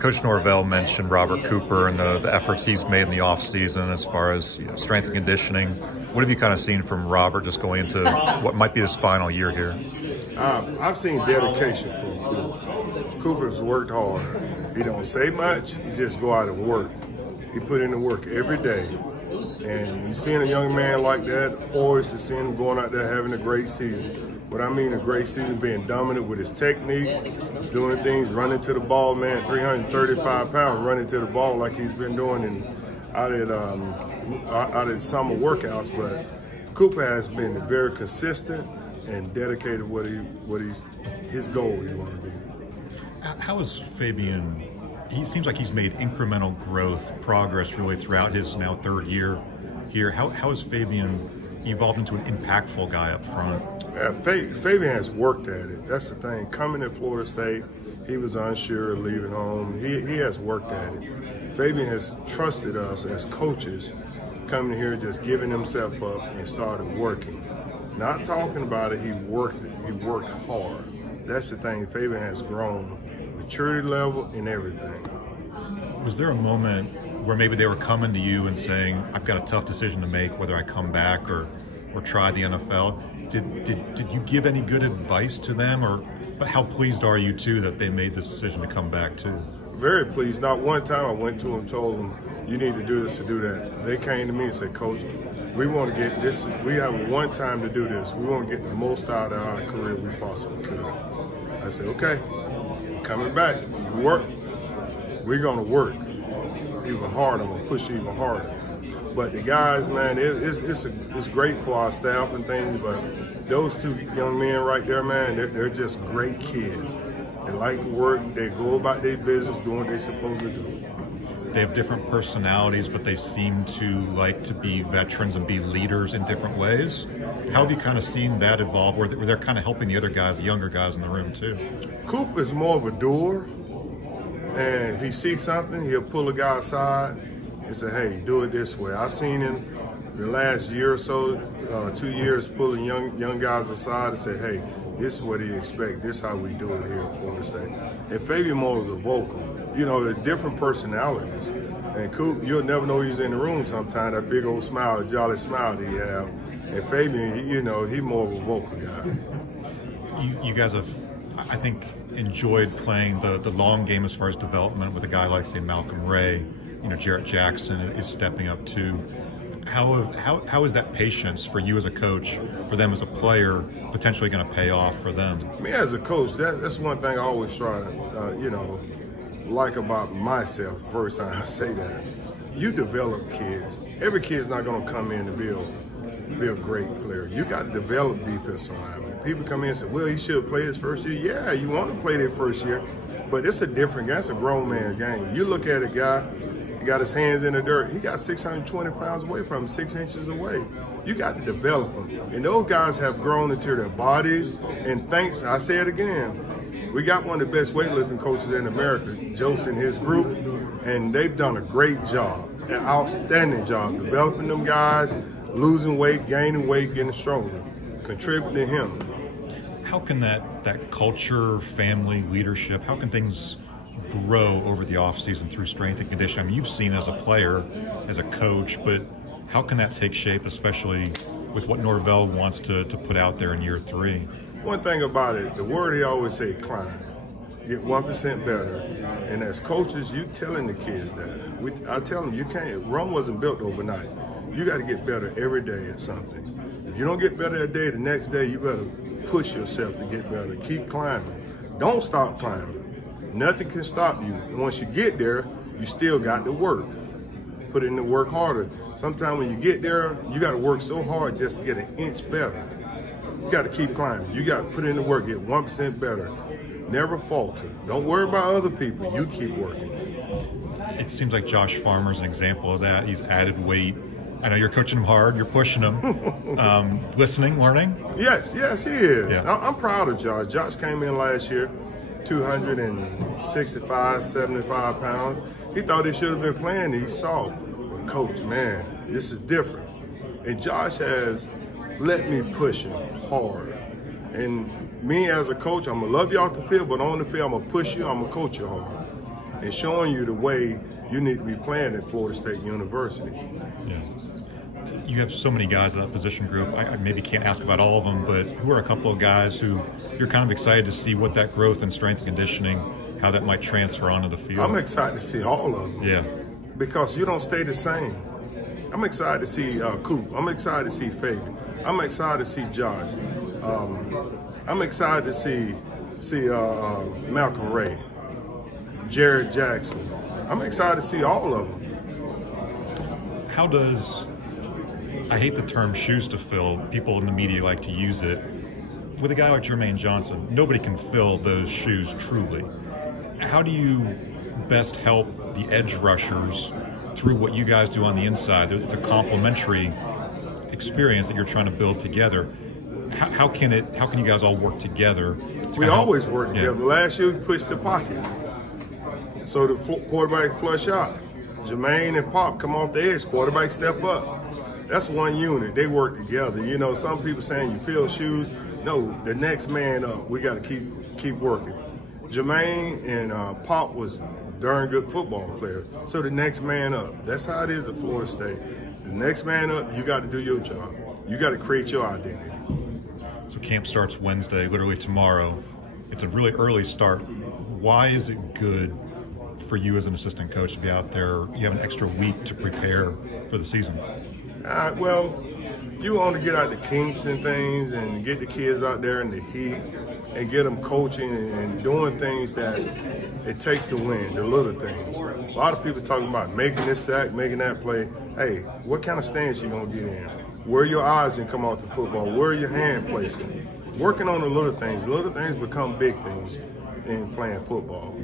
Coach Norvell mentioned Robert Cooper and the efforts he's made in the offseason as far as strength and conditioning. What have you kind of seen from Robert just going into what might be his final year here? I've seen dedication from Cooper. Cooper's worked hard. He don't say much. He just go out and work. He put in the work every day. And you seeing a young man like that, always to see him going out there having a great season. What I mean a great season, being dominant with his technique, doing things, running to the ball, man, 335 pounds, running to the ball like he's been doing out at summer workouts. But Cooper has been very consistent and dedicated his goal he want to be. How is Fabien? He seems like he's made incremental progress really throughout his now third year here. How has Fabien evolved into an impactful guy up front? Yeah, Fabien has worked at it. That's the thing. Coming to Florida State, he was unsure of leaving home. He has worked at it. Fabien has trusted us as coaches, coming here just giving himself up and started working. Not talking about it, he worked it. He worked hard. That's the thing. Fabien has grown, maturity level and everything. Was there a moment where maybe they were coming to you and saying, I've got a tough decision to make, whether I come back or try the NFL? Did you give any good advice to them, but how pleased are you too that they made this decision to come back too? Very pleased. Not one time I went to them and told them, you need to do this to do that. They came to me and said, Coach, we want to get this, we have one time to do this. We want to get the most out of our career we possibly could. I said, okay, coming back, you work, we're going to work even harder. I'm going to push you even harder. But the guys, man, it's great for our staff and things, but those two young men right there, man, they're just great kids. They like to work, they go about their business, doing what they're supposed to do. They have different personalities, but they seem to like to be veterans and be leaders in different ways. How have you kind of seen that evolve, where they're kind of helping the other guys, the younger guys in the room too? Coop is more of a doer, and he sees something, he'll pull a guy aside and say, hey, do it this way. I've seen him the last year or so, 2 years, pulling young guys aside and say, hey, this is what he expects. This is how we do it here in Florida State. And Fabian Moreau is a vocal. You know, they're different personalities. And Coop, you'll never know he's in the room sometimes, that big old smile, the jolly smile that he have. And Fabian, you know, he's more of a vocal guy. You guys have, I think, enjoyed playing the long game as far as development with a guy like, say, Malcolm Ray. You know, Jarrett Jackson is stepping up too. How is that patience for you as a coach, for them as a player, potentially going to pay off for them? Me as a coach, that's one thing I always try to, you know, like about myself. First time I say that, you develop kids. Every kid's not going to come in to be a great player. You got to develop defensive linemen. People come in and say, well, he should play his first year. Yeah, you want to play their first year, but it's a different game. It's a grown man game. You look at a guy. He got his hands in the dirt. He got 620 pounds away from him, 6 inches away. You got to develop them. And those guys have grown into their bodies. And thanks, I say it again, we got one of the best weightlifting coaches in America, Joseph and his group, and they've done a great job, an outstanding job, developing them guys, losing weight, gaining weight, getting stronger, contributing to him. How can that culture, family, leadership, how can things grow over the offseason through strength and conditioning? I mean, you've seen as a player, as a coach, but how can that take shape, especially with what Norvell wants to put out there in year 3? One thing about it, the word he always say, climb. Get 1% better. And as coaches, you telling the kids that. I tell them, you can't, Rome wasn't built overnight. You got to get better every day at something. If you don't get better a day, the next day, you better push yourself to get better. Keep climbing. Don't stop climbing. Nothing can stop you. And once you get there, you still got to work. Put in the work harder. Sometimes when you get there, you got to work so hard just to get an inch better. You got to keep climbing. You got to put in the work, get 1% better. Never falter. Don't worry about other people. You keep working. It seems like Josh Farmer's an example of that. He's added weight. I know you're coaching him hard. You're pushing him. Listening, learning? Yes, he is. Yeah. I'm proud of Josh. Josh came in last year, 265, 75 pounds. He thought he should have been playing. He saw, but coach, man, this is different. And Josh has let me push him hard. And me as a coach, I'm gonna love you off the field, but on the field, I'm gonna push you, I'm gonna coach you hard. and showing you the way you need to be playing at Florida State University. Yeah. You have so many guys in that position group. I maybe can't ask about all of them, but who are a couple of guys who you're kind of excited to see what that growth in strength and conditioning, how that might transfer onto the field? I'm excited to see all of them. Yeah. Because you don't stay the same. I'm excited to see Coop. I'm excited to see Fabian. I'm excited to see Josh. I'm excited to see Malcolm Ray, Jarrett Jackson. I'm excited to see all of them. How does, I hate the term shoes to fill, people in the media like to use it. With a guy like Jermaine Johnson, nobody can fill those shoes truly. How do you best help the edge rushers through what you guys do on the inside? It's a complementary experience that you're trying to build together. How can you guys all work together? We always work together. Last year we pushed the pocket, so the quarterback flush out. Jermaine and Pop come off the edge, quarterback step up. That's one unit. They work together. You know, some people saying you fill shoes. No, the next man up. We got to keep working. Jermaine and Pop was darn good football players. So the next man up. That's how it is at Florida State. The next man up, you got to do your job. You got to create your identity. So camp starts Wednesday, literally tomorrow. It's a really early start. Why is it good for you as an assistant coach to be out there? You have an extra week to prepare for the season. Well, you want to get out the kinks and things and get the kids out there in the heat and get them coaching and doing things that it takes to win, the little things. A lot of people talking about making this sack, making that play. Hey, what kind of stance you going to get in? Where your eyes can come off the football? Where your hand placing? Working on the little things. Little things become big things in playing football.